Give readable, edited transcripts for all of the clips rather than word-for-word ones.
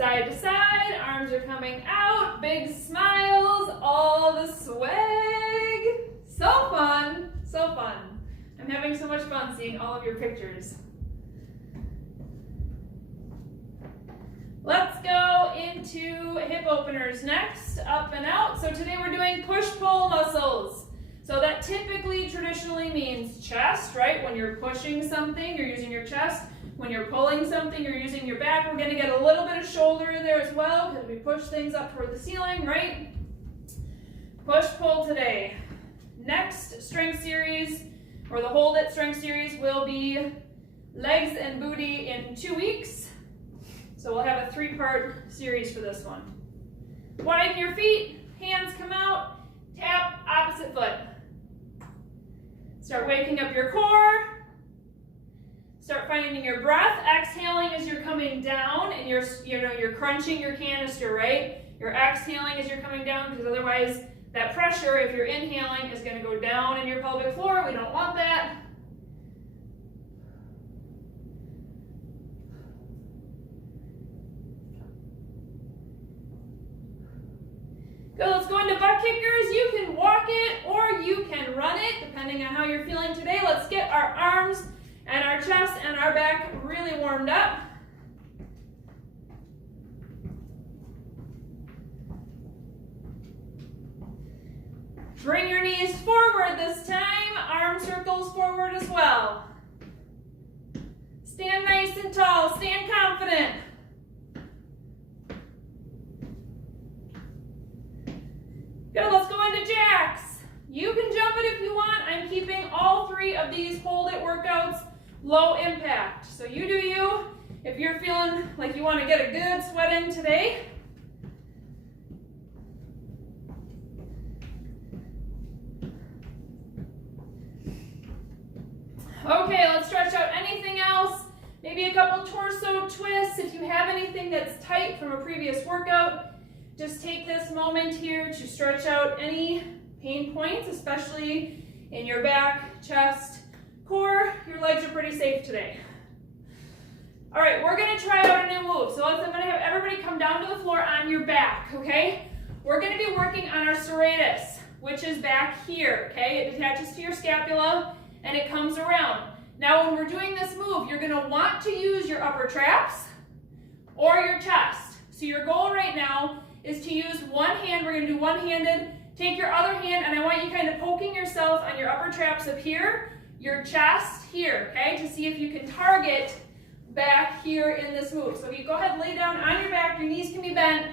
Side to side, arms are coming out, big smiles, all the swag. So fun, so fun. I'm having so much fun seeing all of your pictures. Let's go into hip openers next, up and out. So today we're doing push-pull muscles. So that typically, traditionally means chest, right? When you're pushing something, you're using your chest. When you're pulling something, you're using your back. We're going to get a little bit of shoulder in there as well because we push things up toward the ceiling, right? Push-pull today. Next strength series, or the Hold It strength series, will be legs and booty in 2 weeks. So we'll have a 3-part series for this one. Widen your feet, hands come out, tap opposite foot. Start waking up your core. Start finding your breath. Exhaling as you're coming down and you're crunching your canister, right? You're exhaling as you're coming down because otherwise that pressure, if you're inhaling, is going to go down in your pelvic floor. We don't want that. Good, let's go into butt kickers. You can walk it or you can run it, depending on how you're feeling today. Let's get our arms and our chest and our back really warmed up. Bring your knees forward this time, arm circles forward as well. Stand nice and tall, stand confident. Good, let's go into jacks. You can jump it if you want. I'm keeping all 3 of these Hold It workouts low impact. So you do you. If you're feeling like you want to get a good sweat in today. Okay, let's stretch out anything else. Maybe a couple torso twists. If you have anything that's tight from a previous workout, just take this moment here to stretch out any pain points, especially in your back, chest, core. Your legs are pretty safe today. All right, we're gonna try out a new move. So I'm gonna have everybody come down to the floor on your back, okay? We're gonna be working on our serratus, which is back here, okay? It attaches to your scapula and it comes around. Now, when we're doing this move, you're gonna want to use your upper traps or your chest. So your goal right now is to use one hand. We're going to do one-handed. Take your other hand, and I want you kind of poking yourself on your upper traps up here, your chest here, okay, to see if you can target back here in this move. So if you go ahead and lay down on your back, your knees can be bent,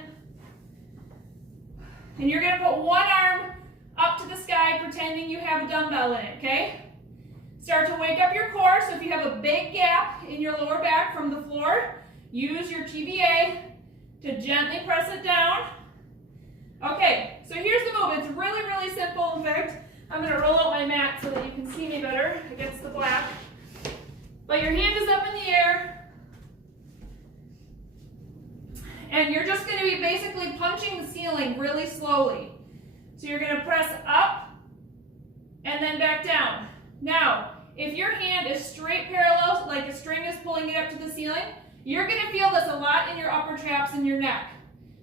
and you're going to put one arm up to the sky, pretending you have a dumbbell in it, okay? Start to wake up your core. So if you have a big gap in your lower back from the floor, use your TBA to gently press it down. Okay, so here's the move. It's really, really simple. In fact, I'm going to roll out my mat so that you can see me better against the black. But your hand is up in the air. And you're just going to be basically punching the ceiling really slowly. So you're going to press up and then back down. Now, if your hand is straight parallel, like a string is pulling it up to the ceiling, you're going to feel this a lot in your upper traps and your neck.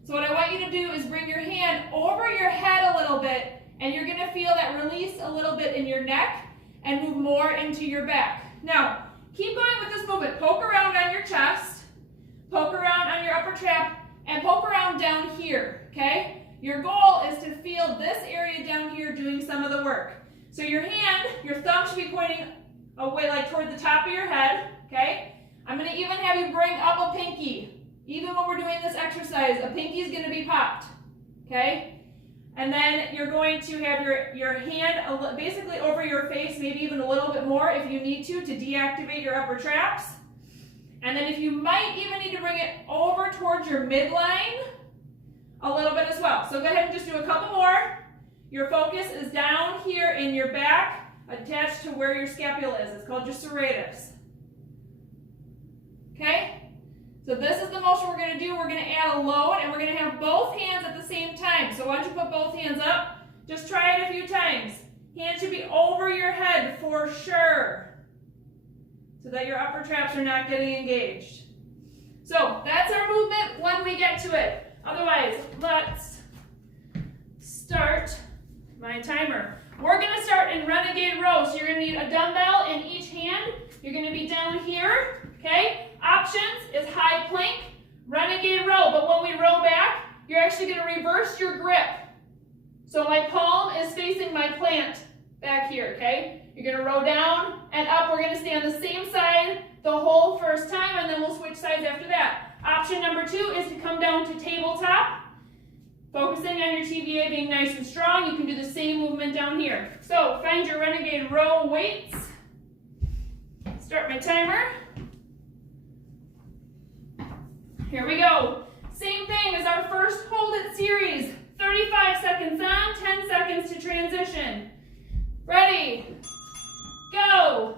So what I want you to do is bring your hand over your head a little bit, and you're going to feel that release a little bit in your neck and move more into your back. Now, keep going with this movement. Poke around on your chest, poke around on your upper trap, and poke around down here, okay? Your goal is to feel this area down here doing some of the work. So your hand, your thumb should be pointing away like toward the top of your head, okay? I'm going to even have you bring up a pinky. Even when we're doing this exercise, a pinky is going to be popped, okay? And then you're going to have your hand basically over your face, maybe even a little bit more if you need to deactivate your upper traps. And then if you might even need to bring it over towards your midline a little bit as well. So go ahead and just do a couple more. Your focus is down here in your back, attached to where your scapula is. It's called your serratus. Okay? So this is the motion we're going to do. We're going to add a load, and we're going to have both hands at the same time. So why don't you put both hands up? Just try it a few times. Hands should be over your head for sure, so that your upper traps are not getting engaged. So that's our movement 1 week we get to it. Otherwise, let's start my timer. We're going to start in renegade row. So you're going to need a dumbbell in each hand. You're going to be down here, okay? Options is high plank, renegade row. But when we row back, you're actually going to reverse your grip. So my palm is facing my plant back here, okay? You're going to row down and up. We're going to stay on the same side the whole first time, and then we'll switch sides after that. Option number 2 is to come down to tabletop. Focusing on your TVA being nice and strong. You can do the same movement down here. So find your renegade row weights. Start my timer. Here we go. Same thing as our first hold it series. 35 seconds on, 10 seconds to transition. Ready, go.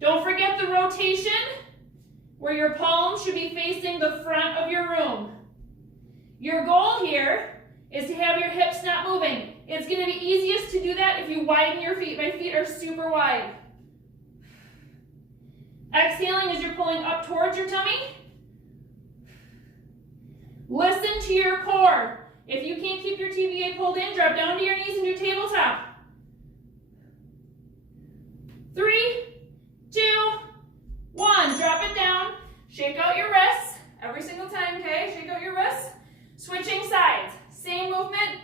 Don't forget the rotation where your palms should be facing the front of your room. Your goal here is to have your hips not moving. It's going to be easiest to do that if you widen your feet. My feet are super wide. Exhaling as you're pulling up towards your tummy. Listen to your core. If you can't keep your TVA pulled in, drop down to your knees and do tabletop. 3, 2, 1. Drop it down. Shake out your wrists every single time, okay? Shake out your wrists. Switching sides. Same movement.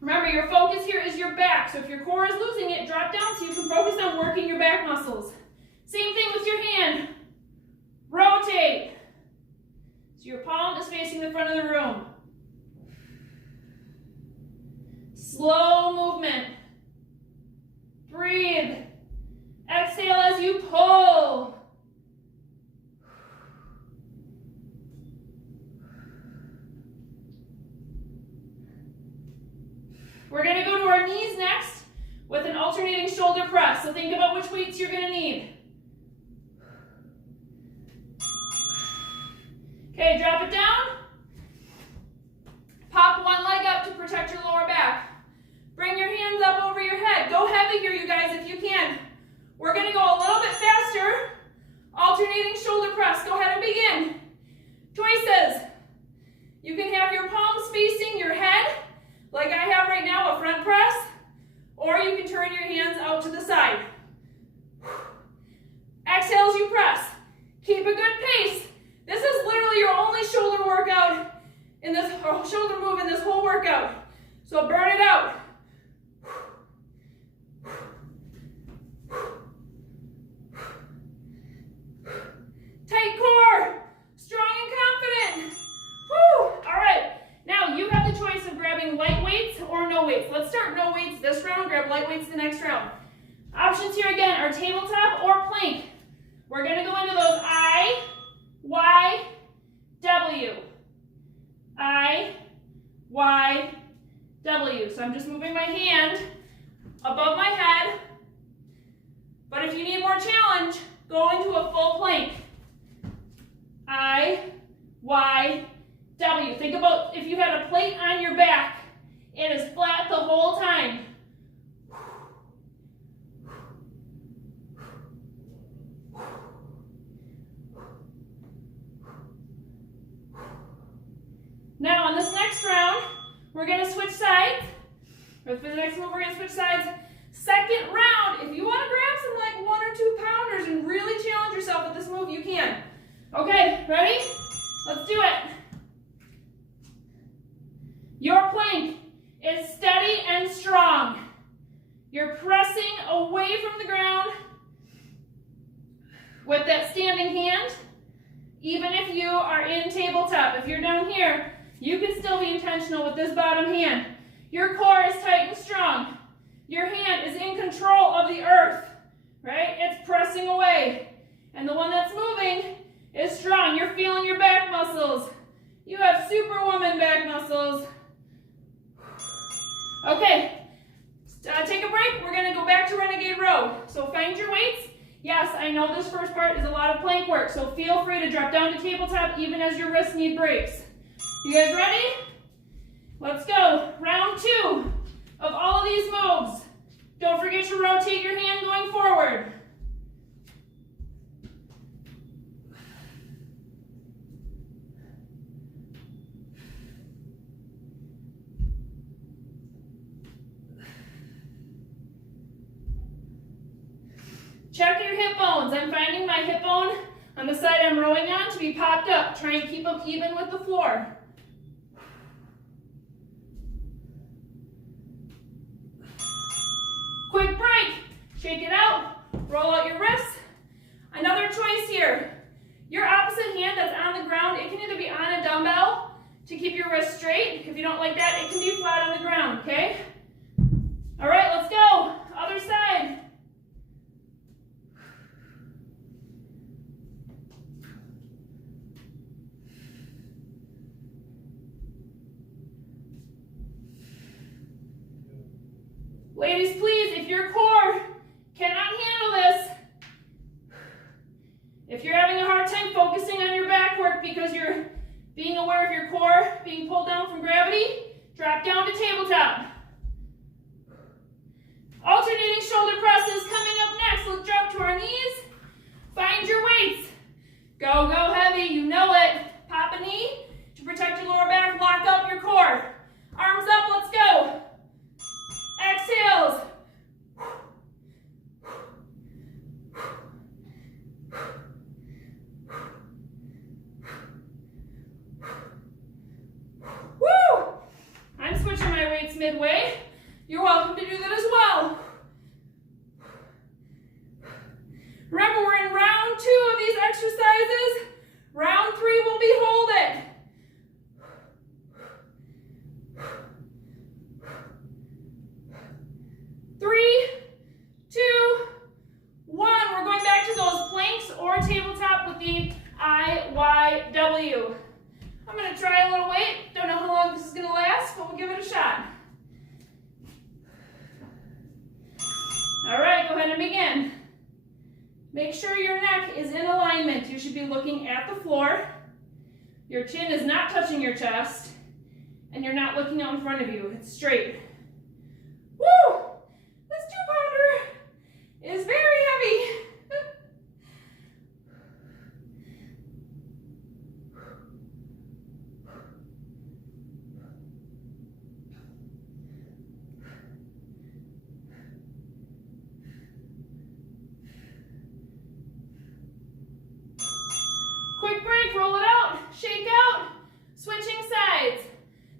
Remember, your focus here is your back. So if your core is losing it, drop down so you can focus on working your back muscles. Same thing with your hand. Rotate. So your palm is facing the front of the room. Slow movement. Breathe. Exhale as you pull. We're going to go to our knees next with an alternating shoulder press. So think about which weights you're going to need. Okay, drop it down. Pop one leg up to protect your lower back. Bring your hands up over your head. Go heavy here, you guys, if you can. We're going to go a little bit faster. Alternating shoulder press. Go ahead and begin. Choices. You can have your palms facing your head, like I have right now, a front press, or you can turn your hands out to the side. Exhale as you press. Keep a good pace. This is literally your only shoulder workout in this, or shoulder move in this whole workout. So burn it out. Tight core, strong and confident. Whew. All right, now you have the choice of grabbing light weights or no weights. Let's start no weights this round, grab light weights the next round. Options here again are tabletop or plank. We're gonna go into those I, Y, W. I, Y, W. So I'm just moving my hand above my head. But if you need more challenge, go into a full plank. I, Y, W. Think about if you had a plate on your back, it is flat the whole time. Now on this next round, we're going to switch sides. Or for the next move, we're going to switch sides. Second round, if you want to grab some like 1 or 2 pounders and really challenge yourself with this move, you can. Okay, ready? Let's do it. Your plank is steady and strong. You're pressing away from the ground with that standing hand, even if you are in tabletop. If you're down here, you can still be intentional with this bottom hand. Your core is tight and strong. Your hand is in control of the earth, right? It's pressing away. And the one that's moving is strong. You're feeling your back muscles. You have superwoman back muscles. Okay, take a break. We're going to go back to renegade row. So find your weights. Yes, I know this first part is a lot of plank work, so feel free to drop down to tabletop even as your wrists need breaks. You guys ready? Let's go. Round 2 of all of these moves. Don't forget to rotate your hand going forward. Check your hip bones. I'm finding my hip bone on the side I'm rowing on to be popped up. Try and keep them even with the floor. Quick break. Shake it out. Roll out your wrists. Another choice here. Your opposite hand that's on the ground, it can either be on a dumbbell to keep your wrist straight. If you don't like that, it can be flat on the ground, okay? All right, let's go. Other side. Ladies, please, if your core cannot handle this, if you're having a hard time focusing on your back work because you're being aware of your core being pulled down from gravity, drop down to tabletop. Alternating shoulder presses coming up next. Let's drop to our knees. Find your weights. Go, go heavy. You know it. Pop a knee to protect your lower back. Lock up your core. Arms up. Let's go. Exhales. Woo! I'm switching my weights midway. You're welcome to do that as well. Remember, we're in round 2 of these exercises. Round 3 will be hold it. Three, 2, 1. We're going back to those planks or tabletop with the IYW. I'm going to try a little weight. Don't know how long this is going to last, but we'll give it a shot. All right, go ahead and begin. Make sure your neck is in alignment. You should be looking at the floor. Your chin is not touching your chest, and you're not looking out in front of you. It's straight. Woo! This 2-pounder is very heavy. Quick break, roll it out, shake out, switching sides.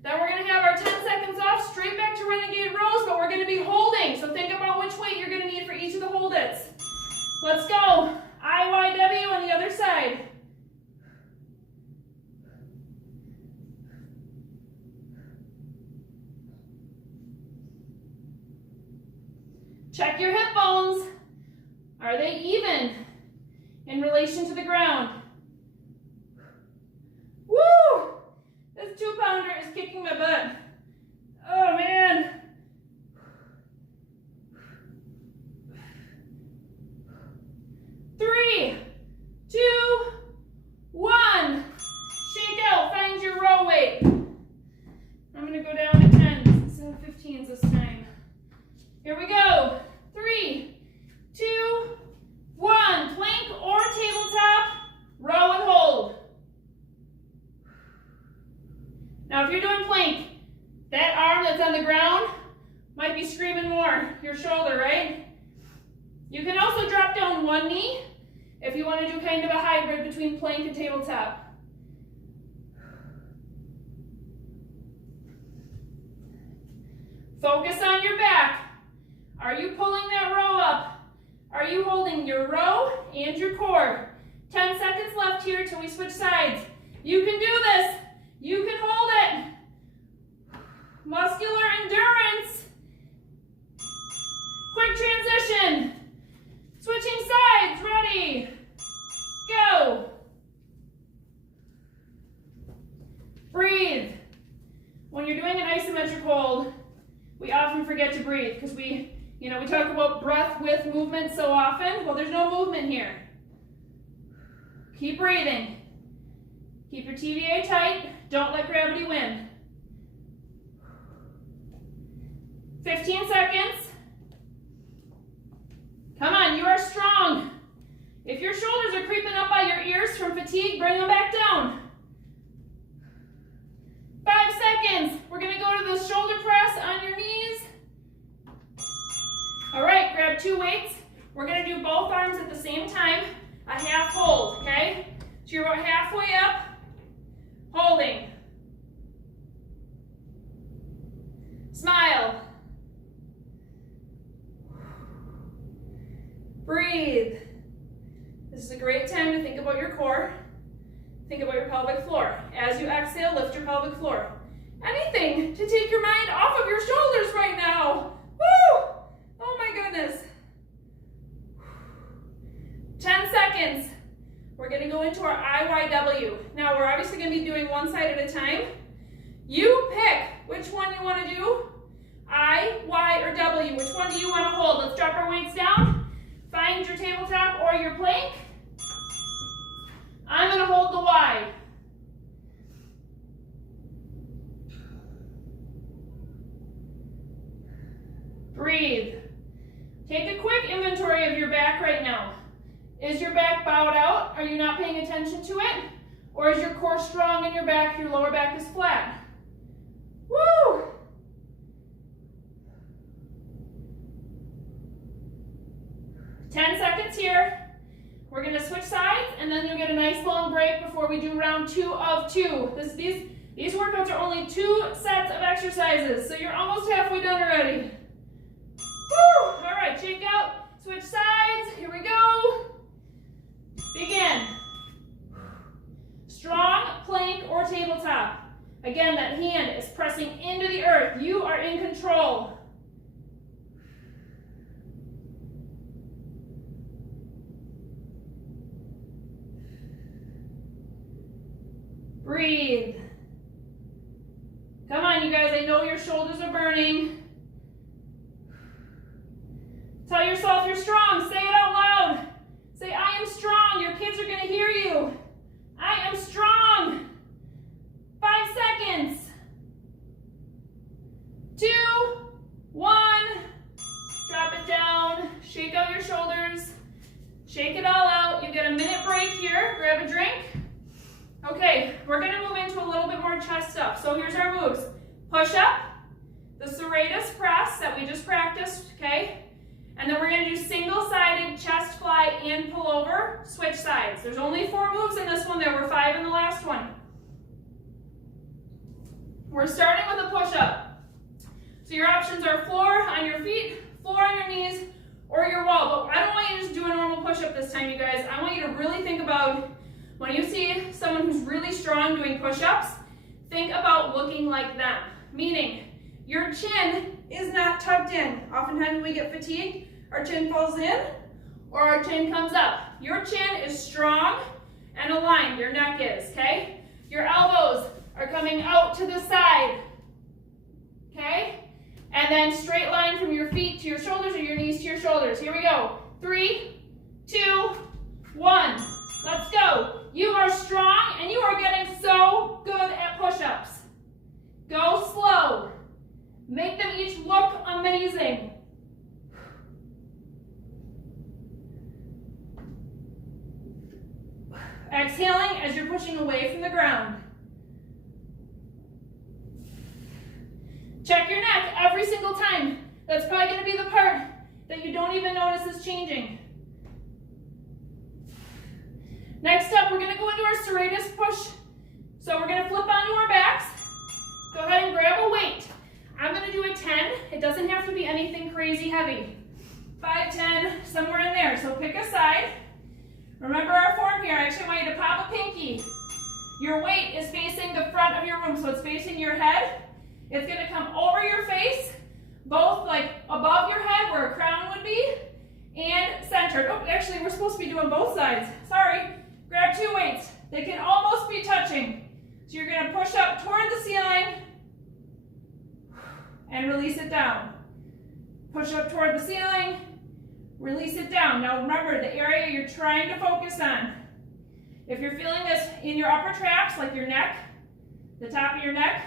Then we're going to have our 10 seconds off, straight back to renegade rows, but we're going to be holding. So think about which weight you're going to need for each of the hold its. Let's go. IYW on the other side. Check your hip bones. Are they even in relation to the ground? Woo! This 2-pounder is kicking my butt. Oh man. Three, 2, 1. Shake out, find your row weight. I'm gonna go down to 10s instead of 15s this time. Here we go. 3, 2, 1. Plank or tabletop, row and hold. Now if you're doing plank, that arm that's on the ground might be screaming more, your shoulder, right? You can also drop down one knee if you want to do kind of a hybrid between plank and tabletop. Focus on your back. Are you pulling that row up? Are you holding your row and your core? 10 seconds left here till we switch sides. You can do this. You can hold it. Muscular endurance. Quick transition. Switching sides, ready. Go. Breathe. When you're doing an isometric hold, we often forget to breathe because we talk about breath with movement so often. Well, there's no movement here. Keep breathing. Keep your TVA tight. Don't let gravity win. 15 seconds. Come on, you are strong. If your shoulders are creeping up by your ears from fatigue, bring them back down. 5 seconds. We're going to go to the shoulder press on your knees. All right, grab 2 weights. We're gonna do both arms at the same time, a half hold, okay? So you're about halfway up, holding. Smile. Breathe. This is a great time to think about your core. Think about your pelvic floor. As you exhale, lift your pelvic floor. Anything to take your mind off of your shoulders right now. Woo! Oh my goodness. 10 seconds. We're gonna go into our IYW. Now we're obviously gonna be doing one side at a time. You pick which one you wanna do. I, Y, or W. Which one do you wanna hold? Let's drop our weights down. Find your tabletop or your plank. I'm gonna hold the Y. Breathe. Take a quick inventory of your back right now. Is your back bowed out? Are you not paying attention to it? Or is your core strong in your back, your lower back is flat? Woo! Here. We're going to switch sides, and then you'll get a nice long break before we do round 2 of 2. These workouts are only 2 sets of exercises, so you're almost halfway done already. Woo! All right, shake out, switch sides. Here we go. Begin. Strong plank or tabletop. Again, that hand is pressing into the earth. You are in control. Breathe. Come on, you guys. I know your shoulders are burning. Tell yourself you're strong. Say it out loud. Say, I am strong. Your kids are going to hear you. I am strong. 5 seconds. 2, 1. Drop it down. Shake out your shoulders. Shake it all out. You get a minute break here. Grab a drink. Okay, we're going to move into a little bit more chest stuff. So here's our moves. Push up, the serratus press that we just practiced, okay? And then we're going to do single-sided chest fly and pull over, switch sides. There's only 4 moves in this one. There were 5 in the last one. We're starting with a push-up. So your options are floor on your feet, floor on your knees, or your wall. But I don't want you to just do a normal push-up this time, you guys. I want you to really think about when you see someone who's really strong doing push-ups, think about looking like them. Meaning, your chin is not tucked in. Oftentimes when we get fatigued, our chin falls in or our chin comes up. Your chin is strong and aligned, your neck is, okay? Your elbows are coming out to the side, okay? And then straight line from your feet to your shoulders or your knees to your shoulders. Here we go. 3, 2, 1. Let's go. You are strong and you are getting so good at push-ups. Go slow. Make them each look amazing. Exhaling as you're pushing away from the ground. Check your neck every single time. That's probably going to be the part that you don't even notice is changing. Next up, we're going to go into our serratus push. So we're going to flip onto our backs. Go ahead and grab a weight. I'm going to do a 10. It doesn't have to be anything crazy heavy. 5, 10, somewhere in there. So pick a side. Remember our form here. I actually want you to pop a pinky. Your weight is facing the front of your room, so it's facing your head. It's going to come over your face, both like above your head where a crown would be, and centered. Oh, actually, we're supposed to be doing both sides. Sorry. Grab 2 weights. They can almost be touching. So you're going to push up toward the ceiling and release it down. Push up toward the ceiling, release it down. Now remember the area you're trying to focus on. If you're feeling this in your upper traps, like your neck, the top of your neck,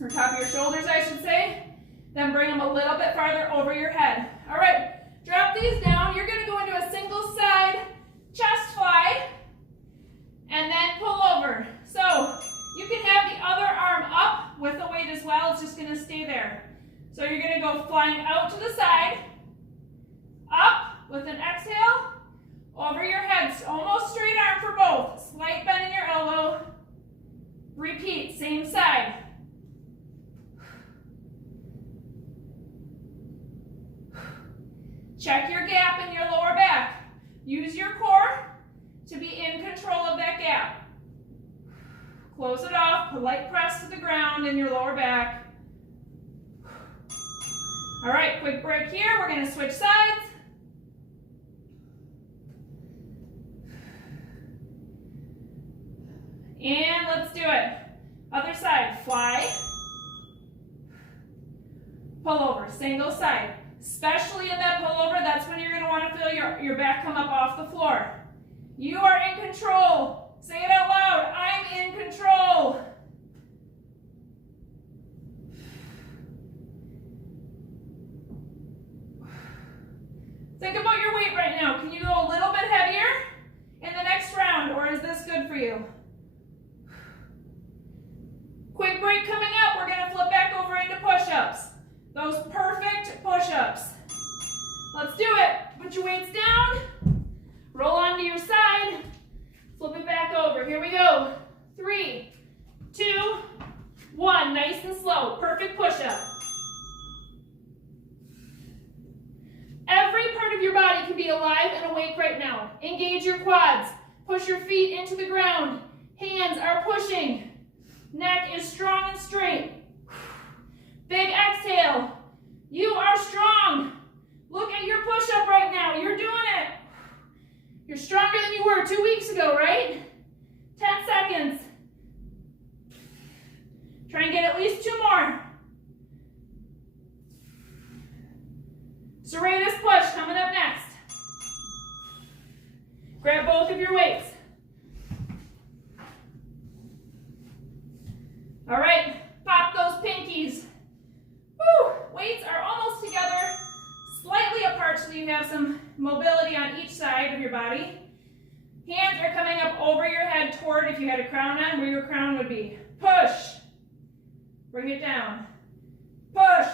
or top of your shoulders, I should say, then bring them a little bit farther over your head. All right, drop these down. You're going to go into a single side chest fly and then pull over. So you can have the other arm up with the weight as well. It's just going to stay there. So you're going to go flying out to the side, up, Check your gap in your lower back. Use your core to be in control of that gap. Close it off, polite press to the ground in your lower back. All right, quick break here. We're going to switch sides. And let's do it. Other side, fly. Pull over, single side. Especially in that pullover, that's when you're going to want to feel your back come up off the floor. You are in control. Say it out loud. I'm in control. Think about your weight right now. Can you go a little bit heavier in the next round, or is this good for you? Quick break coming up. We're going to flip back over into push-ups. Those perfect push-ups. Let's do it. Put your weights down. Roll onto your side. Flip it back over. Here we go. 3, 2, 1. Nice and slow. Perfect push-up. Every part of your body can be alive and awake right now. Engage your quads. Push your feet into the ground. Hands are pushing. Neck is strong and straight. Big exhale. You are strong. Look at your push-up right now. You're doing it. You're stronger than you were 2 weeks ago, right? 10 seconds. Try and get at least 2 more. Serratus push coming up next. Grab both of your weights. All right, pop those pinkies. Woo! Weights are almost together, slightly apart so you have some mobility on each side of your body. Hands are coming up over your head toward, if you had a crown on, where your crown would be. Push. Bring it down. Push.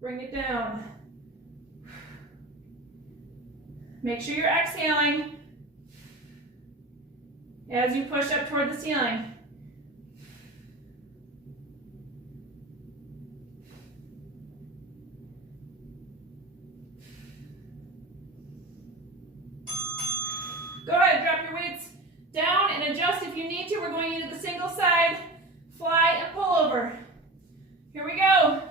Bring it down. Make sure you're exhaling as you push up toward the ceiling. Go ahead, drop your weights down and adjust if you need to. We're going into the single side, fly and pull over. Here we go.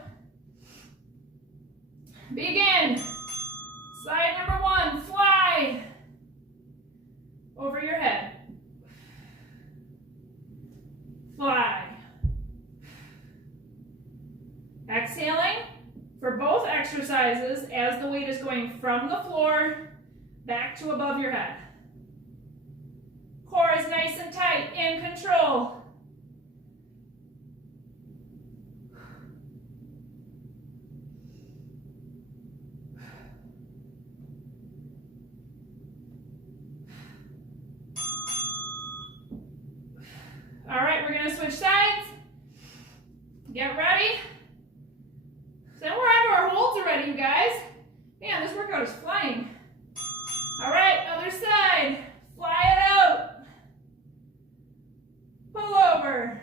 Begin. Side number 1, fly over your head. Fly. Exhaling for both exercises as the weight is going from the floor back to above your head. Core is nice and tight, in control. All right, we're going to switch sides. Get ready. So we're at our holds already, you guys. Man, this workout is flying. All right, other side. Fly it out. Pull over.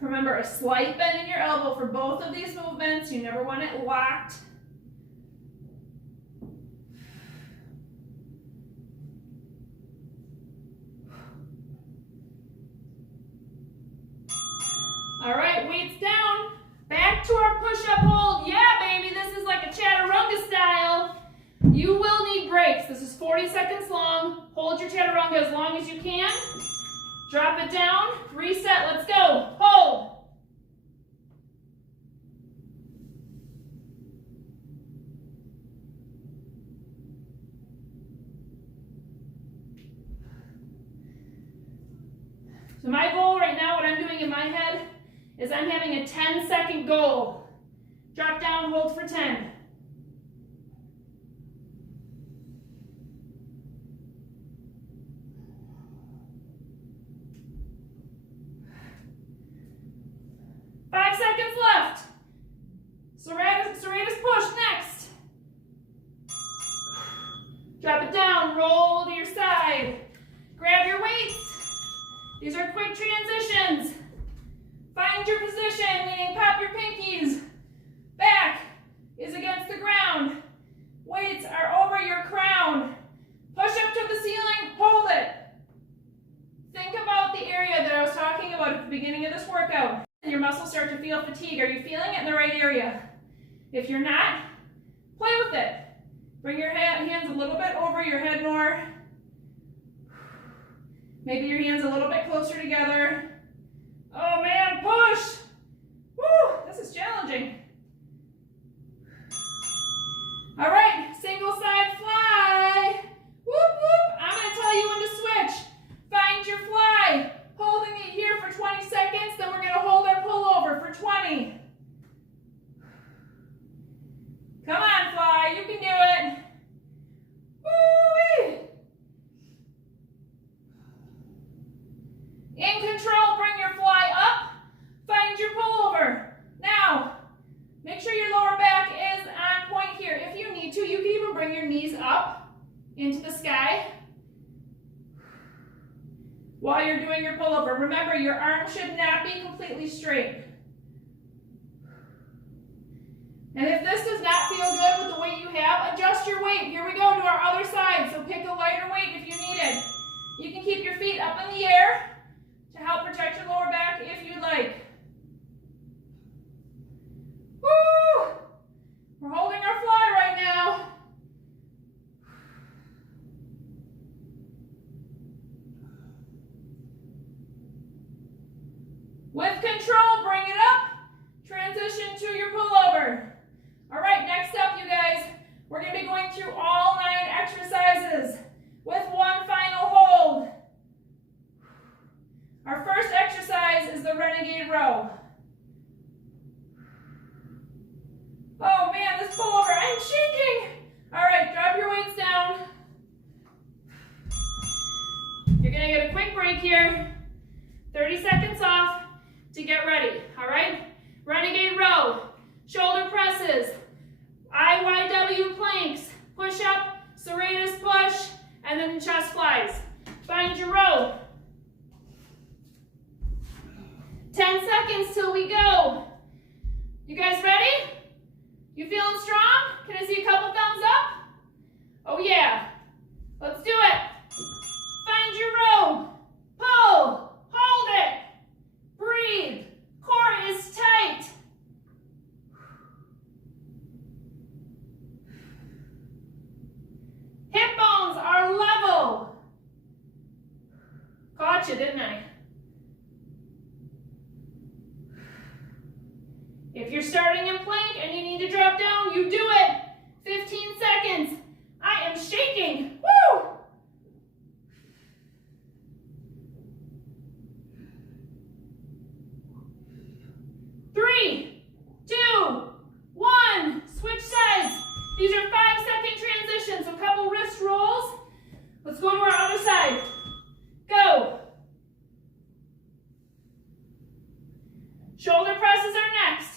Remember, a slight bend in your elbow for both of these movements. You never want it locked. All right, weights down. Back to our push-up hold. Yeah, baby, this is like a chaturanga style. You will need breaks. This is 40 seconds long. Hold your chaturanga as long as you can. Drop it down. Reset. Let's go. Hold. So my goal right now, what I'm doing in my head, is I'm having a 10-second goal. Drop down, hold for 10. Left. Serratus push next. These are quick transitions. Find your position, meaning pop your pinkies. Back is against the ground. Weights are over your crown. Push up to the ceiling, hold it. Think about the area that I was talking about at the beginning of this workout. Your muscles start to feel fatigue. Are you feeling it in the right area? If you're not, play with it. Bring your hands a little bit over your head more. Maybe your hands a little bit closer together. Oh man, push! Woo, this is challenging. All right, single side fly. Whoop, whoop. I'm gonna tell you when to switch. Find your fly. Holding it here for 20 seconds, then we're gonna hold our pullover for 20. Come on, fly, you can do it. Woo-wee. In control, bring your fly up. Find your pullover. Now, make sure your lower back is on point here. If you need to, you can even bring your knees up into the sky while you're doing your pullover. Remember, your arm should not be completely straight. And if this does not feel good with the weight you have, adjust your weight. Here we go to our other side. So pick a lighter weight if you need it. You can keep your feet up in the air to help protect your lower back if you'd like. Woo! We're holding our fly right now. With control, bring it up. Transition to your pullover. All right, next up, you guys, we're going to be going through all 9 exercises with one final hold. Our first exercise is the renegade row. Oh man, this pullover, I'm shaking. All right, drop your weights down. You're going to get a quick break here. 30 seconds off to get ready, all right? Renegade row, shoulder presses, IYW planks, push up, serratus push, and then chest flies. Find your row. 10 seconds till we go. You guys ready? You feeling strong? Can I see a couple thumbs up? Oh yeah. Let's do it. Find your row. Pull. Hold it. Breathe. Core is tight. Hip bones are level. Caught you, didn't I? If you're starting in plank and you need to drop down, you do it. 15 seconds. I am shaking. Woo! Three, 2, 1. Switch sides. These are 5-second transitions, so a couple wrist rolls. Let's go to our other side. Go. Shoulder presses are next.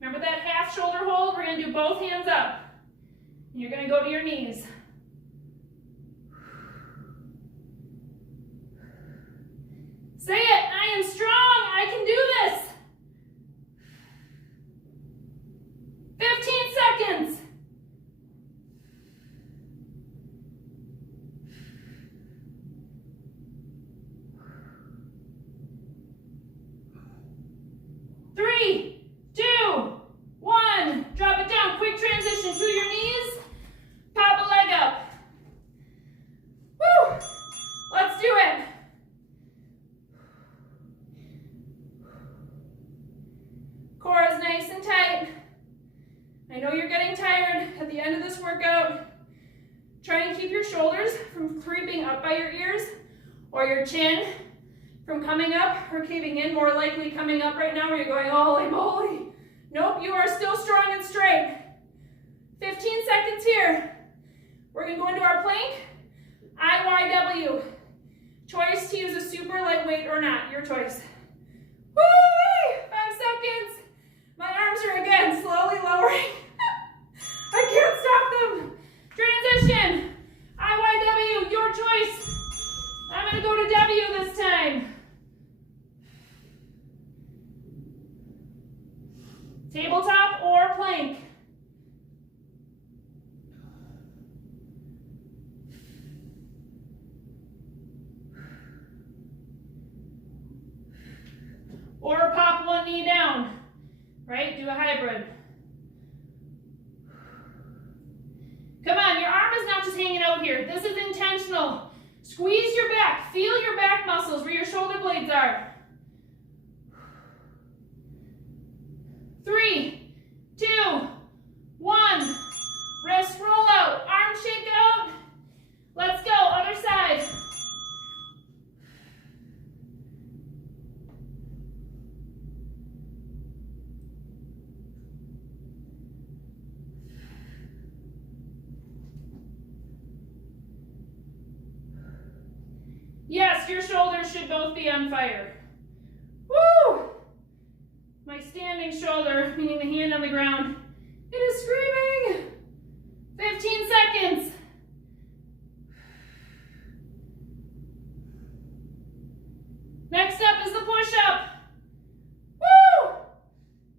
Remember that half shoulder hold? We're going to do both hands up. And you're going to go to your knees. Say it. I am strong. I can do this. 15 seconds. Three, 2, 1. Drop it down. Quick transition to your knees. Pop a leg up. Woo! Let's do it. Core is nice and tight. I know you're getting tired at the end of this workout. Try and keep your shoulders from creeping up by your ears or your chin from coming up or caving in, more likely coming up right now where you're going, holy moly. Nope, you are still strong and straight. 15 seconds here. We're going to go into our plank, IYW. Choice to use a super lightweight or not, your choice. Woo-wee! 5 seconds. My arms are again slowly lowering. I can't stop them. Transition. IYW, your choice. I'm going to go to W this time. Tabletop or plank. Or pop one knee down, right? Do a hybrid. Come on, your arm is not just hanging out here. This is intentional. Squeeze your back. Feel your back muscles where your shoulder blades are. 3, 2, 1. Wrist roll out. Arm shake out. Let's go. Other side. Yes, your shoulders should both be on fire. Woo! My standing shoulder, meaning the hand on the ground, it is screaming. 15 seconds. Next up is the push-up. Woo!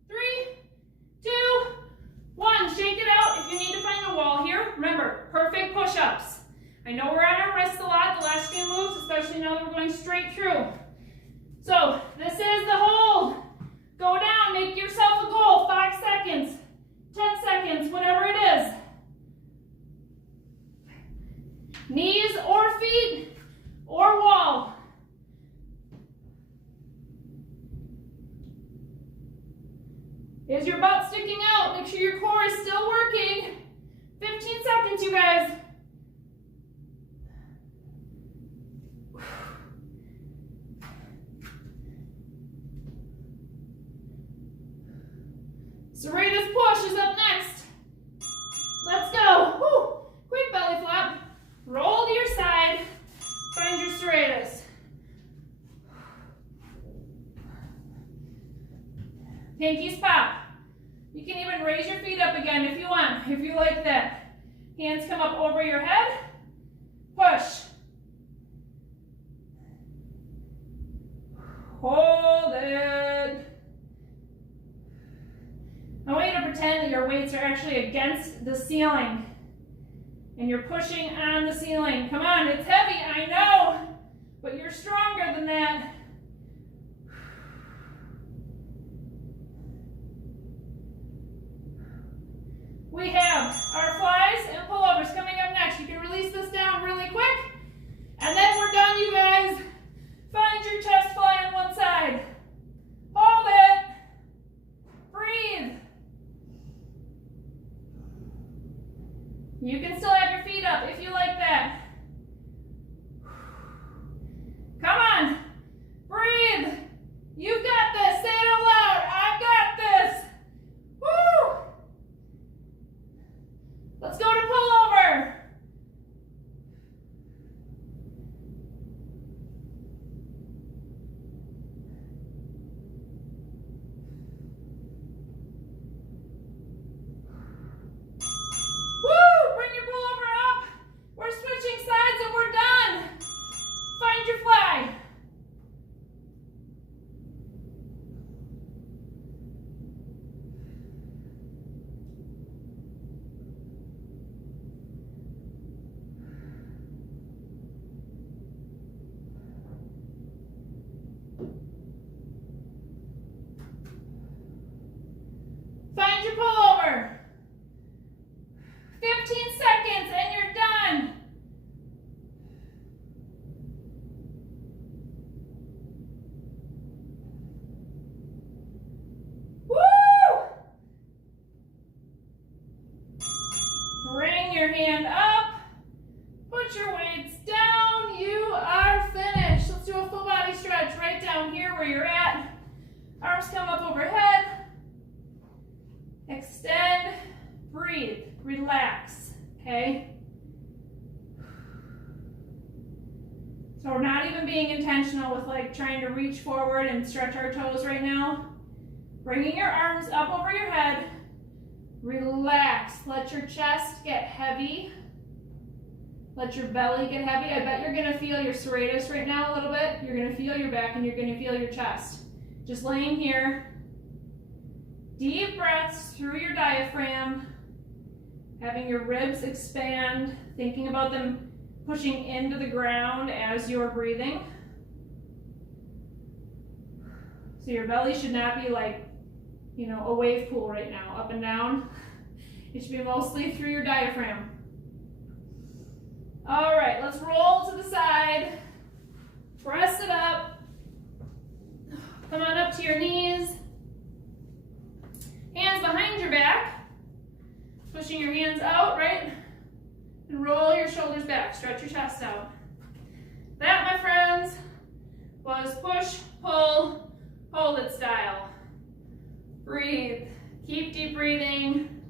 3, 2, 1. Shake it out. If you need to find a wall here, remember, perfect push-ups. I know we're on our wrists a lot the last few moves, especially now that we're going straight through. So this is the hold. Go down, make yourself a goal. 5 seconds, 10 seconds, whatever it is. Knees or feet or wall. Is your butt sticking out? Make sure your core is still working. 15 seconds, you guys. Serratus push is up next. Let's go. Woo. Quick belly flap. Roll to your side. Find your serratus. Pinkies pop. You can even raise your feet up again if you want, if you like that. Hands come up over your head. Push. Hold it. I want you to pretend that your weights are actually against the ceiling and you're pushing on the ceiling. Come on, it's heavy, I know, but you're stronger than that. We have our flies and pullovers coming up next. You can release this down really quick, and then we're done, you guys. Find your chest fly on one side. Hold it. Breathe. You can still have your feet up if you like that. Come on. Breathe. You've got this. Say it out loud. I've got this. Woo! Let's go to pullover. Find your pullover. 15 seconds and you're done. Woo! Bring your hand up. Put your weights down. You are finished. Let's do a full body stretch right down here where you're at. Arms come up overhead. Extend, breathe, relax, okay? So we're not even being intentional with like trying to reach forward and stretch our toes right now. Bringing your arms up over your head, relax, let your chest get heavy, let your belly get heavy. I bet you're gonna feel your serratus right now a little bit. You're gonna feel your back and you're gonna feel your chest. Just laying here. Deep breaths through your diaphragm, having your ribs expand, thinking about them pushing into the ground as you're breathing. So your belly should not be like, you know, a wave pool right now, up and down. It should be mostly through your diaphragm. All right, let's roll to the side. Press it up. Come on up to your knees. Hands behind your back. Pushing your hands out, right? And roll your shoulders back. Stretch your chest out. That, my friends, was push, pull, hold it style. Breathe. Keep deep breathing.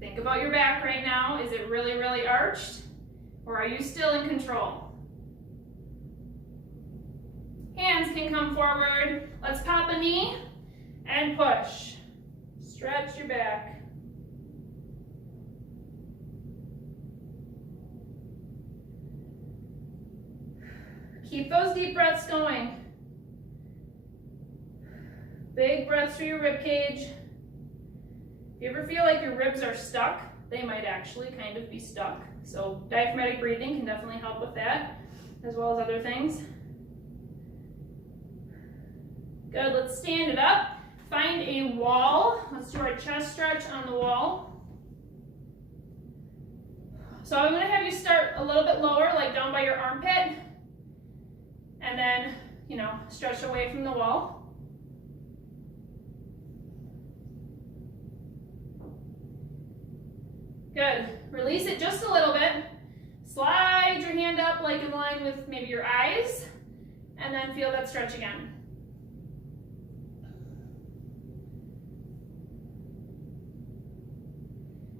Think about your back right now. Is it really, really arched? Or are you still in control? Hands can come forward. Let's pop a knee and push. Stretch your back. Keep those deep breaths going. Big breaths through your rib cage. If you ever feel like your ribs are stuck, they might actually kind of be stuck. So diaphragmatic breathing can definitely help with that, as well as other things. Good, let's stand it up. Find a wall. Let's do our chest stretch on the wall. So I'm gonna have you start a little bit lower, like down by your armpit, and then, you know, stretch away from the wall. Good, release it just a little bit. Slide your hand up like in line with maybe your eyes, and then feel that stretch again.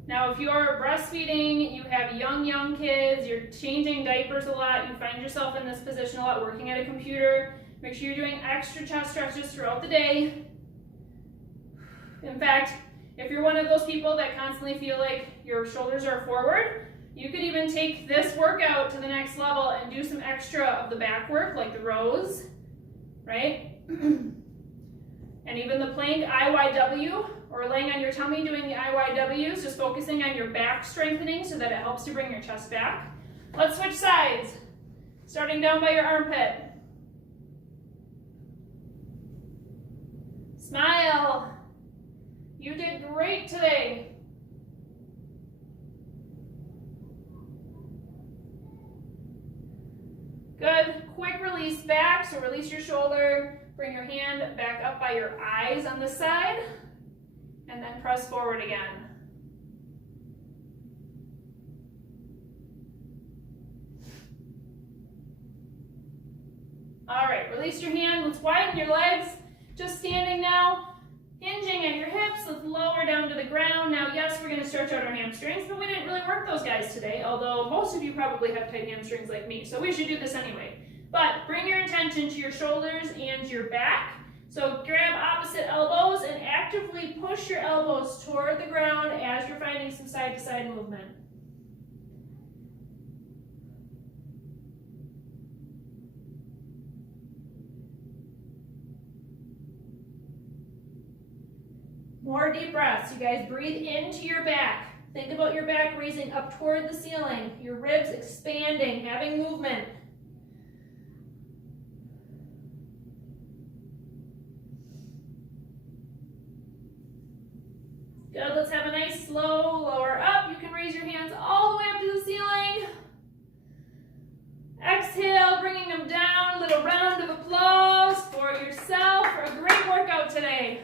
Now, if you're breastfeeding, you have young kids, you're changing diapers a lot, you find yourself in this position a lot, working at a computer, make sure you're doing extra chest stretches throughout the day. In fact, if you're one of those people that constantly feel like your shoulders are forward, you could even take this workout to the next level and do some extra of the back work, like the rows, right? And even the plank IYW, or laying on your tummy doing the IYWs, just focusing on your back strengthening so that it helps you bring your chest back. Let's switch sides, starting down by your armpit. Smile. You did great today. Good, quick release back, so release your shoulder, bring your hand back up by your eyes on this side, and then press forward again. All right, release your hand, let's widen your legs, just standing now, hinging at your hips, let's lower down to the ground. Now, yes, we're gonna stretch out our hamstrings, but we didn't really work those guys today, although most of you probably have tight hamstrings like me, so we should do this anyway. But bring your attention to your shoulders and your back. So grab opposite elbows and actively push your elbows toward the ground as you're finding some side-to-side movement. More deep breaths. You guys breathe into your back. Think about your back raising up toward the ceiling, your ribs expanding, having movement. Good, let's have a nice slow lower up. You can raise your hands all the way up to the ceiling. Exhale, bringing them down. Little round of applause for yourself for a great workout today.